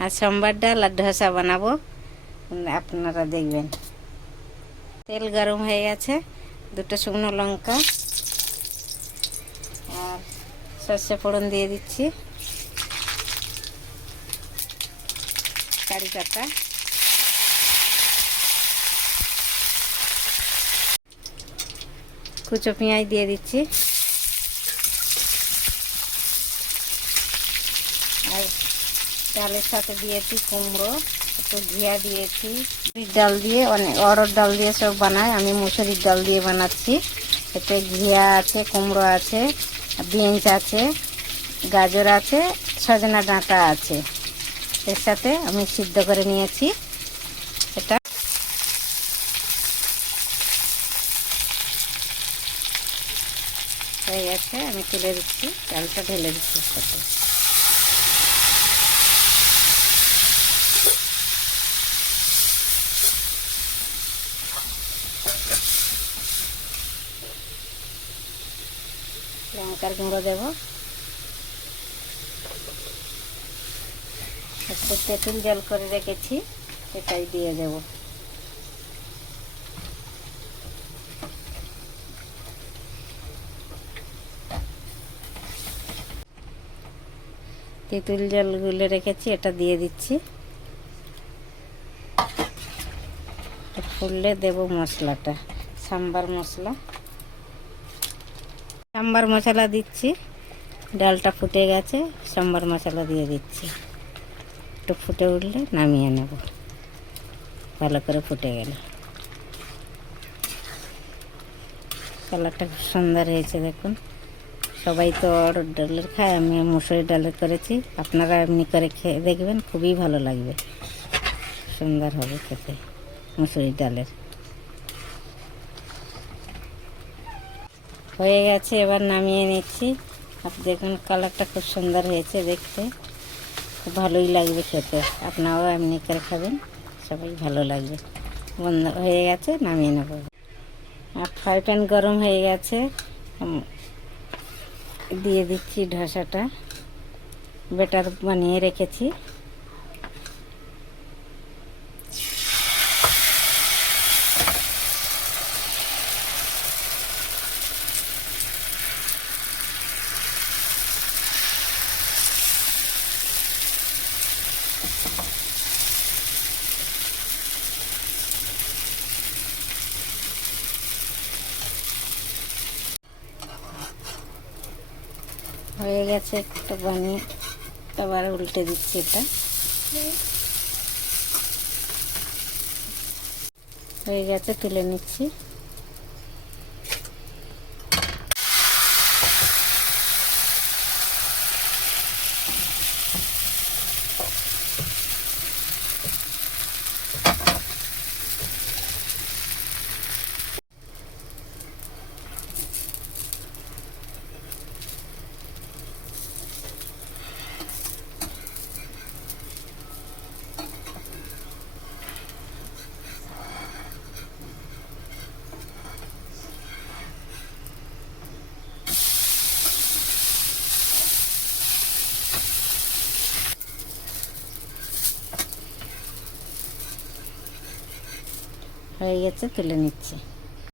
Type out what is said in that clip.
আর সম্বার ডাল আর ধোসা বানাবো, আপনারা দেখবেন। তেল গরম হয়ে গেছে, দুটো শুকনো লঙ্কা আর সর্ষে ফোড়ন দিয়ে দিচ্ছি, কারি পাতা, কুচো পেঁয়াজ দিয়ে দিচ্ছি, আর ডালের সাথে দিয়েছি কুমড়ো, একটু ঘিয়া দিয়েছি। ডাল দিয়ে অনেক অড়হর ডাল দিয়ে সব বানায়, আমি মুসুরির ডাল দিয়ে বানাচ্ছি। এতে ঘিয়া আছে, কুমড়ো আছে, বিনস আছে, গাজর আছে, সজনা ডাঁটা আছে। এর সাথে আমি সিদ্ধ করে নিয়েছি। এটা হয়ে গেছে, আমি তুলে দিচ্ছি, ডালটা ঢেলে দিচ্ছি সাথে। লঙ্কার গুঁড়ো দেবো, একটু তেঁতুল জল করে রেখেছি, এটাই দিয়ে দেব। তেঁতুল জল গুলে রেখেছি, এটা দিয়ে দিচ্ছি। ফুললে দেব মশলাটা, সাম্বার মশলা। সাম্বার মশলা দিচ্ছি, ডালটা ফুটে গেছে, সাম্বার মশলা দিয়ে দিচ্ছি। একটু ফুটে উঠলে নামিয়ে নেব, ভালো করে ফুটে গেলে। কালারটা খুব সুন্দর হয়েছে দেখুন। সবাই তো অড়হর ডালের খায়, আমি মুসুরির ডালের করেছি। আপনারা এমনি করে খেয়ে দেখবেন, খুবই ভালো লাগবে, সুন্দর হবে খেতে মুসুরির ডালের। হয়ে গেছে, এবার নামিয়ে নিচ্ছি। আপনি দেখুন কালারটা খুব সুন্দর হয়েছে দেখতে, খুব ভালোই লাগবে খেতে। আপনারাও এমনি করে খাবেন, সবাই ভালো লাগবে। বন্ধ হয়ে গেছে, নামিয়ে নেব। আর ফ্রাই প্যান গরম হয়ে গেছে, দিয়ে দিচ্ছি ধোসাটা, ব্যাটার বানিয়ে রেখেছি। হয়ে গেছে, একটা বানিয়ে আবার উল্টে দিচ্ছি। এটা হয়ে গেছে, তুলে নিচ্ছি। হয়ে গেছে, তুলে নিচ্ছি।